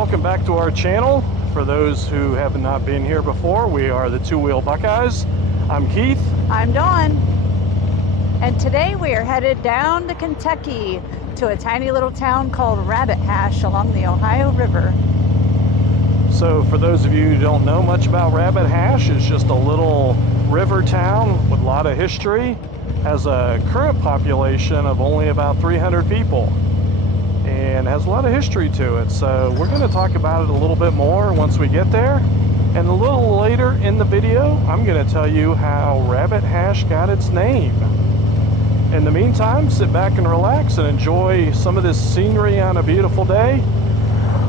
welcome back to our channel. For those who have not been here before, we are the Two Wheel Buckeyes. I'm Keith. I'm Dawn. And today we are headed down to Kentucky to a tiny little town called Rabbit Hash along the Ohio River. So for those of you who don't know much about Rabbit Hash, it's just a little river town with a lot of history. Has a current population of only about 300 people. And has a lot of history to it, so we're going to talk about it a little bit more once we get there. And a little later in the video, I'm going to tell you how Rabbit Hash got its name. In the meantime, sit back and relax and enjoy some of this scenery on a beautiful day.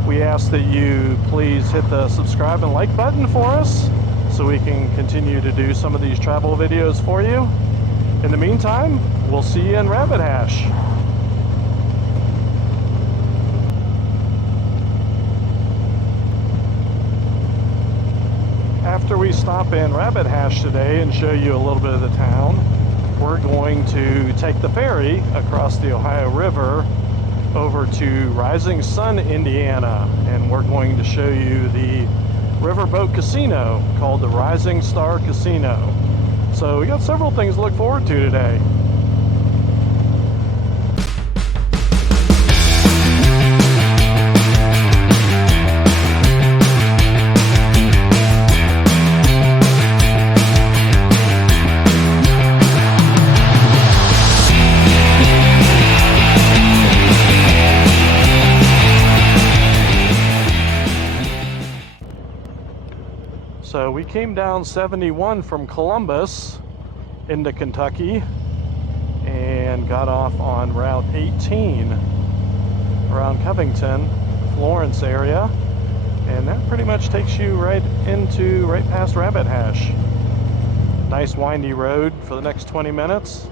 We ask that you please hit the subscribe and like button for us so we can continue to do some of these travel videos for you. In the meantime, we'll see you in Rabbit Hash. After we stop in Rabbit Hash today and show you a little bit of the town, we're going to take the ferry across the Ohio River over to Rising Sun, Indiana, and we're going to show you the riverboat casino called the Rising Star Casino. So we got several things to look forward to today. So we came down 71 from Columbus into Kentucky and got off on Route 18 around Covington, Florence area, and that pretty much takes you right past Rabbit Hash. Nice windy road for the next 20 minutes.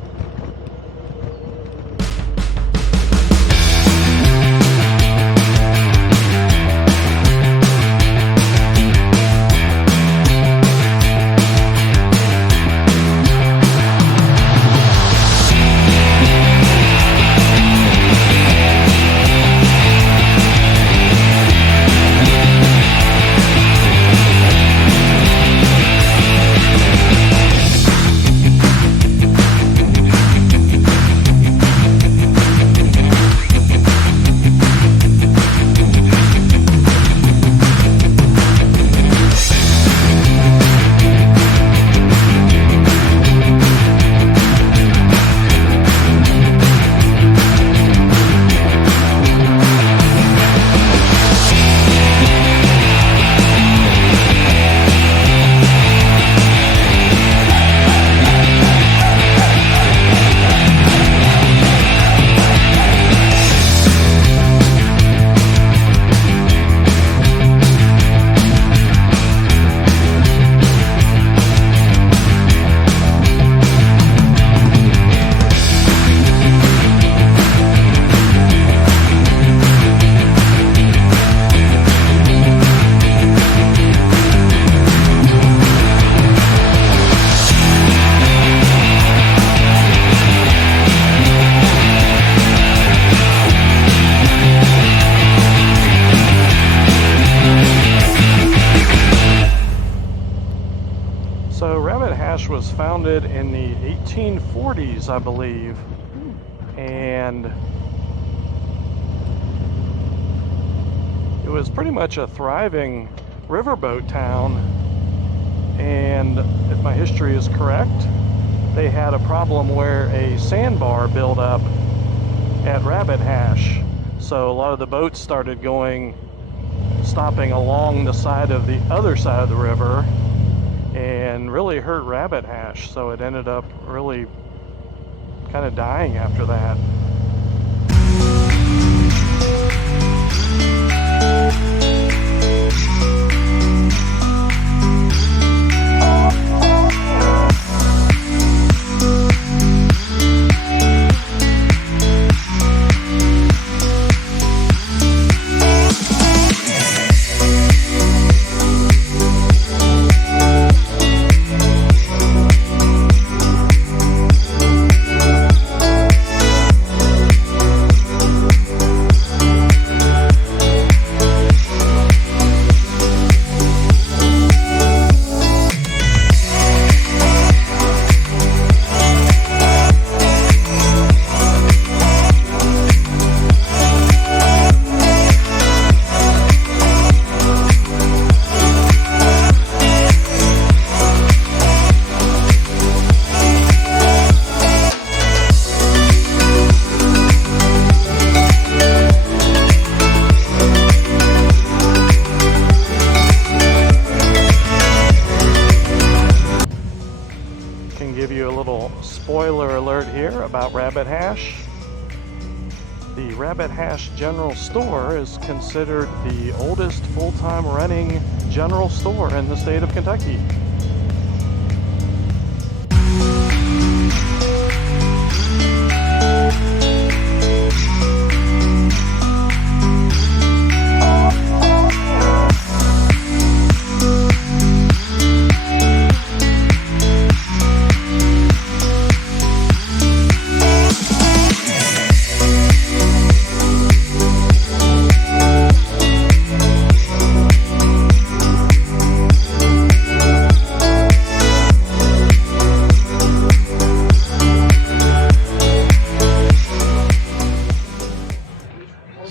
So Rabbit Hash was founded in the 1840s, I believe, and it was pretty much a thriving riverboat town. And if my history is correct, they had a problem where a sandbar built up at Rabbit Hash. So a lot of the boats started stopping along the side of the other side of the river, and really hurt Rabbit Hash, so it ended up really kind of dying after that. can give you a little spoiler alert here about Rabbit Hash. The Rabbit Hash General Store is considered the oldest full-time running general store in the state of Kentucky.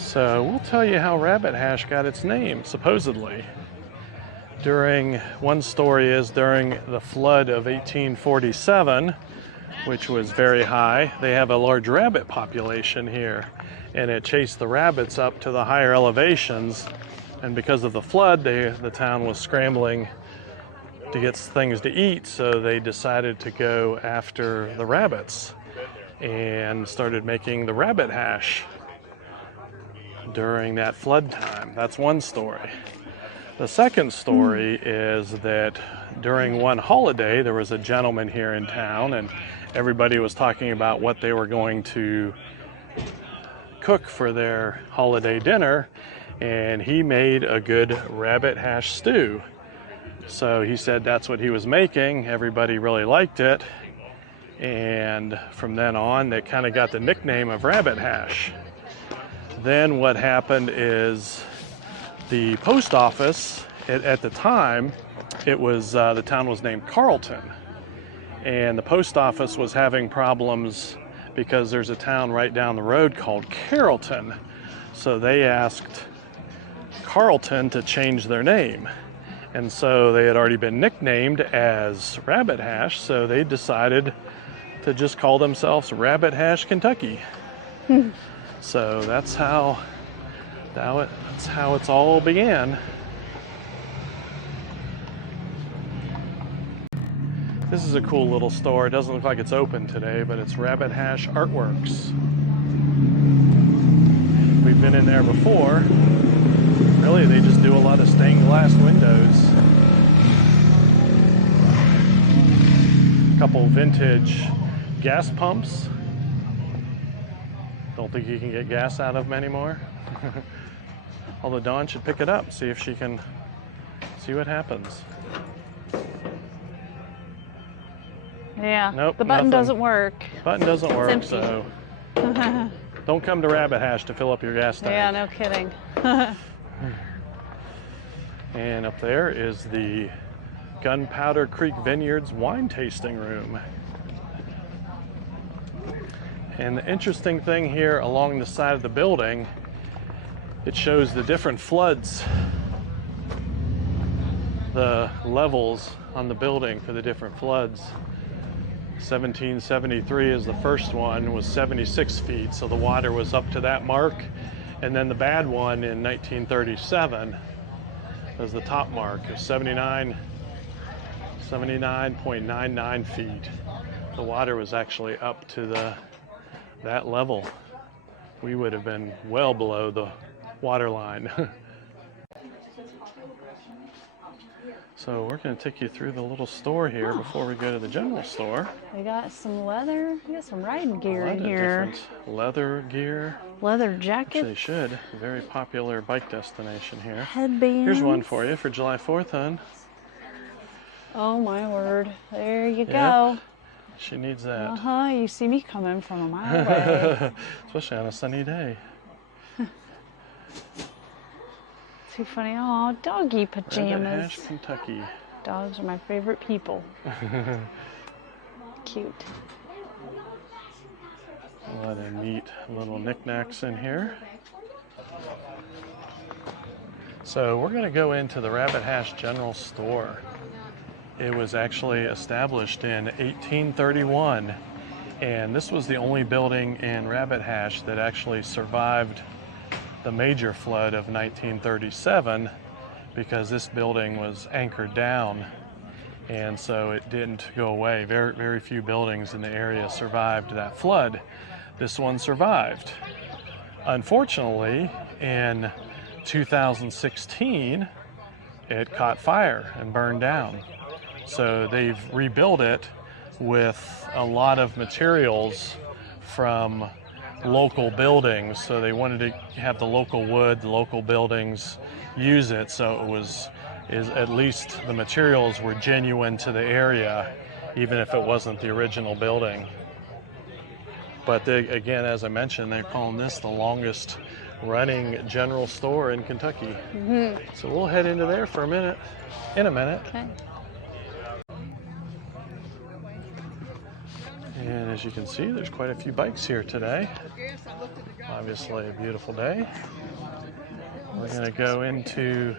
So we'll tell you how Rabbit Hash got its name, supposedly. One story is during the flood of 1847, which was very high, they have a large rabbit population here, and it chased the rabbits up to the higher elevations, and because of the flood, the town was scrambling to get things to eat, so they decided to go after the rabbits and started making the Rabbit Hash during that flood time. That's one story. The second story is that during one holiday, there was a gentleman here in town, and everybody was talking about what they were going to cook for their holiday dinner, and he made a good rabbit hash stew. So he said that's what he was making. Everybody really liked it, and from then on, they kind of got the nickname of Rabbit Hash. Then what happened is the post office, at the time, it was the town was named Carlton, and the post office was having problems because there's a town right down the road called Carrollton. So they asked Carlton to change their name, and so they had already been nicknamed as Rabbit Hash, so they decided to just call themselves Rabbit Hash, Kentucky. So that's how it's all began. This is a cool little store. It doesn't look like it's open today, but it's Rabbit Hash Artworks. We've been in there before. Really, they just do a lot of stained glass windows. A couple vintage gas pumps. Don't think you can get gas out of them anymore. Although Dawn should pick it up, see if she can see what happens. Yeah, nope, the button nothing. doesn't work. Button doesn't work, empty. So don't come to Rabbit Hash to fill up your gas tank. Yeah, no kidding. And up there is the Gunpowder Creek Vineyards wine tasting room. And the interesting thing here along the side of the building, it shows the different floods, the levels on the building for the different floods. 1773 is the first one, was 76 feet, so the water was up to that mark. And then the bad one in 1937 was the top mark, of 79.99 feet. The water was actually up to that level. We would have been well below the water line. So we're going to take you through the little store here before we go to the general store. We got some leather, we got some riding gear in here. Different leather gear. Leather jacket. They should. Very popular bike destination here. Headbands. Here's one for you for July 4th, hon. Oh my word. There you Yep. go. She needs that. Uh-huh. You see me coming from a mile away. Especially on a sunny day. Too funny. Oh, doggy pajamas. Rabbit Hash, Kentucky. Dogs are my favorite people. Cute. A lot of neat little knickknacks in here. So we're going to go into the Rabbit Hash General Store. It was actually established in 1831, and this was the only building in Rabbit Hash that actually survived the major flood of 1937, because this building was anchored down and so it didn't go away. Very, very few buildings in the area survived that flood. This one survived. Unfortunately, in 2016, it caught fire and burned down. So they've rebuilt it with a lot of materials from local buildings. So they wanted to have the local wood, the local buildings use it, so at least the materials were genuine to the area, even if it wasn't the original building. But again, as I mentioned, they're calling this the longest running general store in Kentucky. So we'll head into there for a minute. In a minute. Okay. And as you can see, there's quite a few bikes here today. Obviously a beautiful day. We're going to go into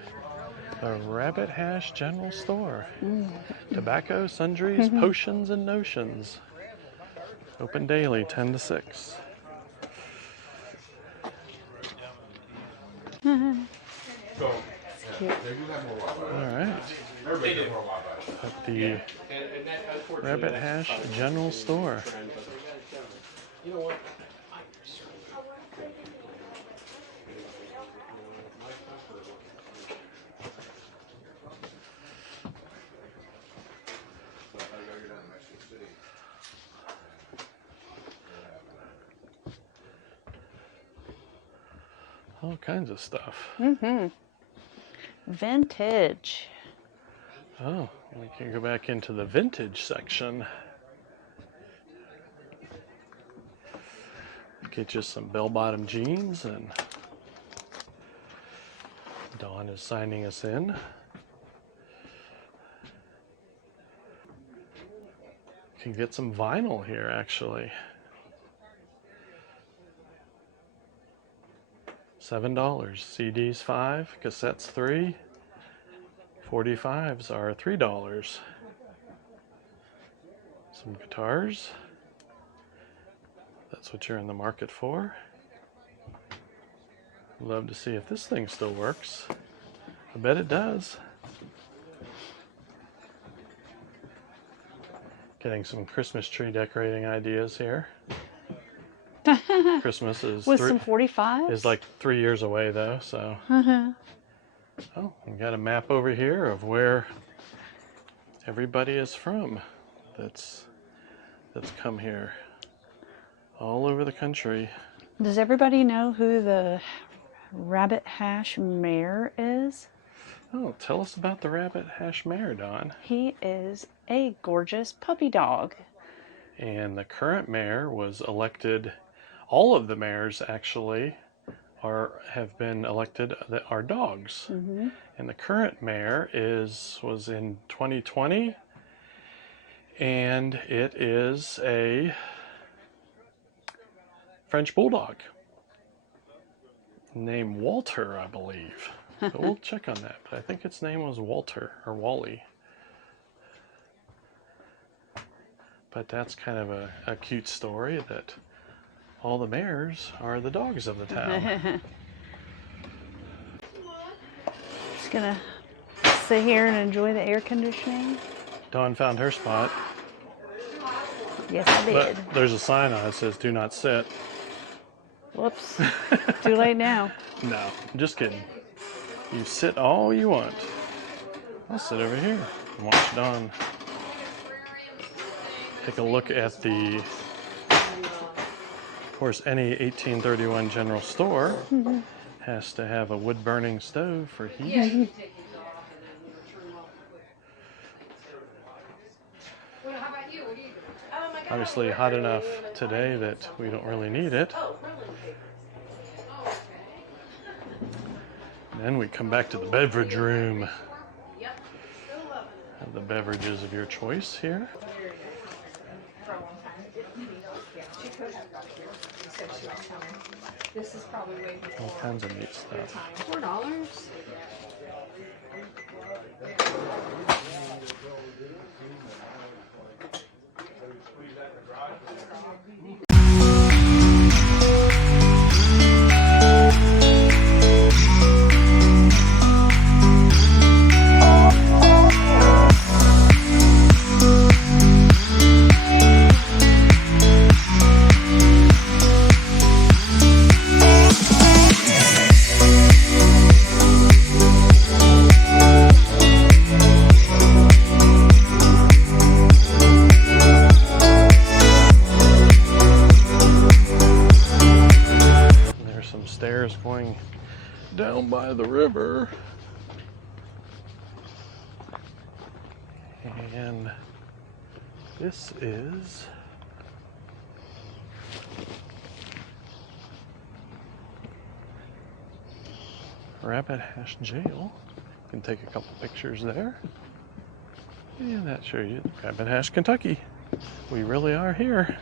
the Rabbit Hash General Store. Tobacco, sundries, potions, and notions. Open daily, 10 to 6. All right. At the Rabbit Hash General Store. All kinds of stuff. Vintage. Oh, we can go back into the vintage section. Get you some bell-bottom jeans, and Dawn is signing us in. You can get some vinyl here, actually. $7. CDs $5, cassettes $3. 45s are $3. Some guitars. That's what you're in the market for. Love to see if this thing still works. I bet it does. Getting some Christmas tree decorating ideas here. Christmas is with some 45s? Is like 3 years away though, so. Oh, we got a map over here of where everybody is from that's come here. All over the country. Does everybody know who the Rabbit Hash Mare is? Oh, tell us about the Rabbit Hash Mare, Dawn. He is a gorgeous puppy dog. And the current mayor was elected. All of the mayors actually have been elected that are dogs. And the current mayor was in 2020, and it is a French Bulldog named Walter, I believe. But we'll check on that. But I think its name was Walter or Wally. But that's kind of a cute story that all the mayors are the dogs of the town. Just gonna sit here and enjoy the air conditioning. Dawn found her spot. Yes, I did. But there's a sign on it that says "Do not sit." Whoops. Too late now. No, just kidding. You sit all you want. I'll sit over here and watch Dawn take a look at the, of course, any 1831 general store has to have a wood-burning stove for heat. Obviously hot enough today that we don't really need it. Then we come back to the beverage room. Have the beverages of your choice here. All kinds of neat stuff. $4. down by the river. And this is Rabbit Hash Jail. You can take a couple pictures there. And that shows you Rabbit Hash, Kentucky. We really are here.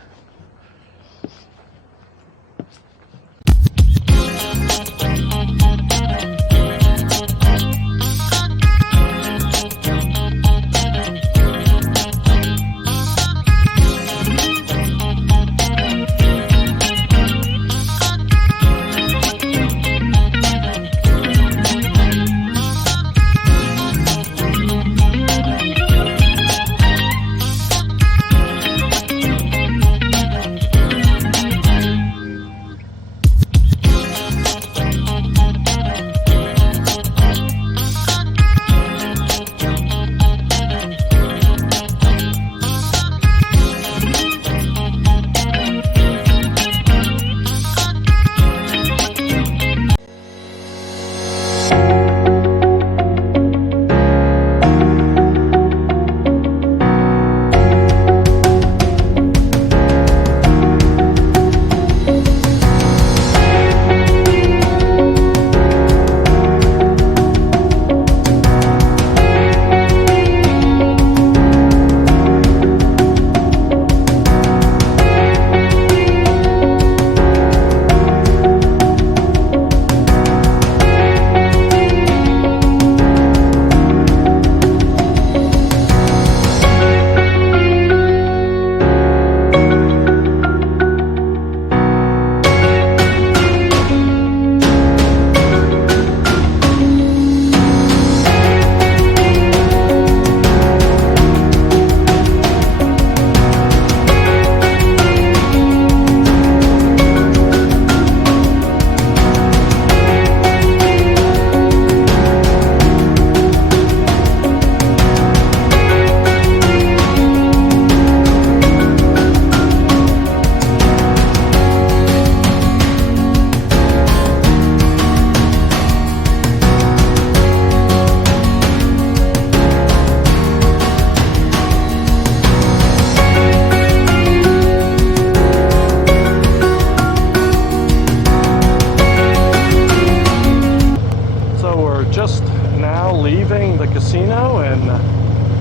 Casino in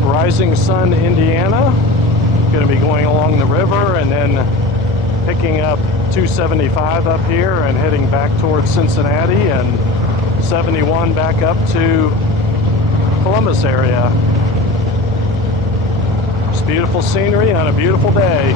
Rising Sun, Indiana. Going to be going along the river and then picking up 275 up here and heading back towards Cincinnati, and 71 back up to Columbus area. It's beautiful scenery on a beautiful day.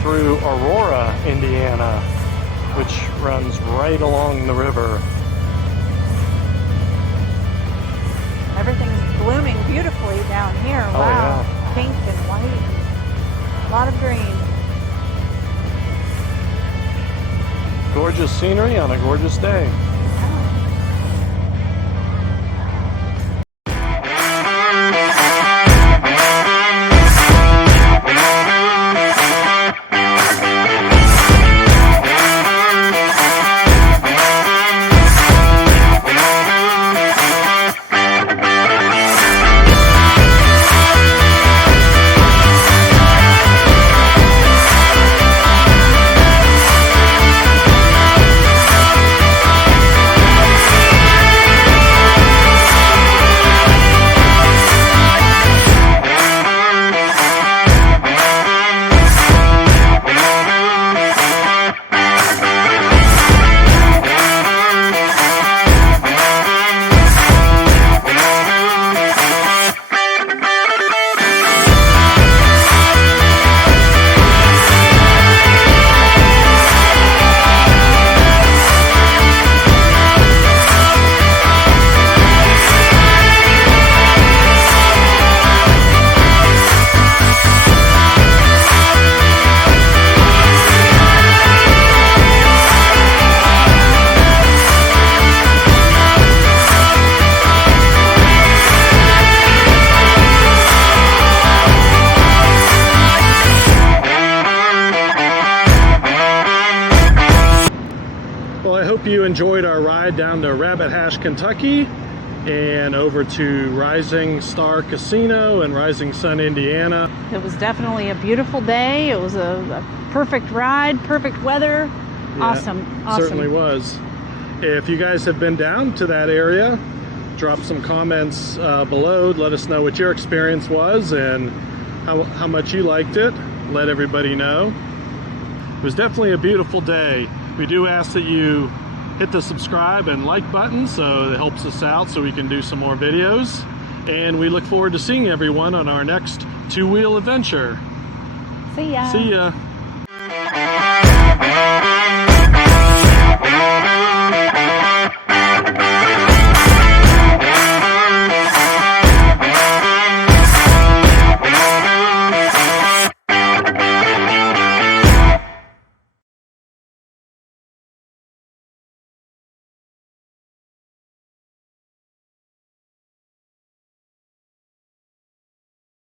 Through Aurora, Indiana, which runs right along the river. Everything's blooming beautifully down here. Oh, wow. yeah. Pink and white. A lot of green. Gorgeous scenery on a gorgeous day. hope you enjoyed our ride down to Rabbit Hash, Kentucky, and over to Rising Star Casino in Rising Sun, Indiana. It was definitely a beautiful day. It was a perfect ride, perfect weather. Yeah, Awesome. certainly was. If you guys have been down to that area, drop some comments below. Let us know what your experience was and how much you liked it. Let everybody know. It was definitely a beautiful day. We do ask that you hit the subscribe and like button, so it helps us out so we can do some more videos. And we look forward to seeing everyone on our next two-wheel adventure. See ya. See ya.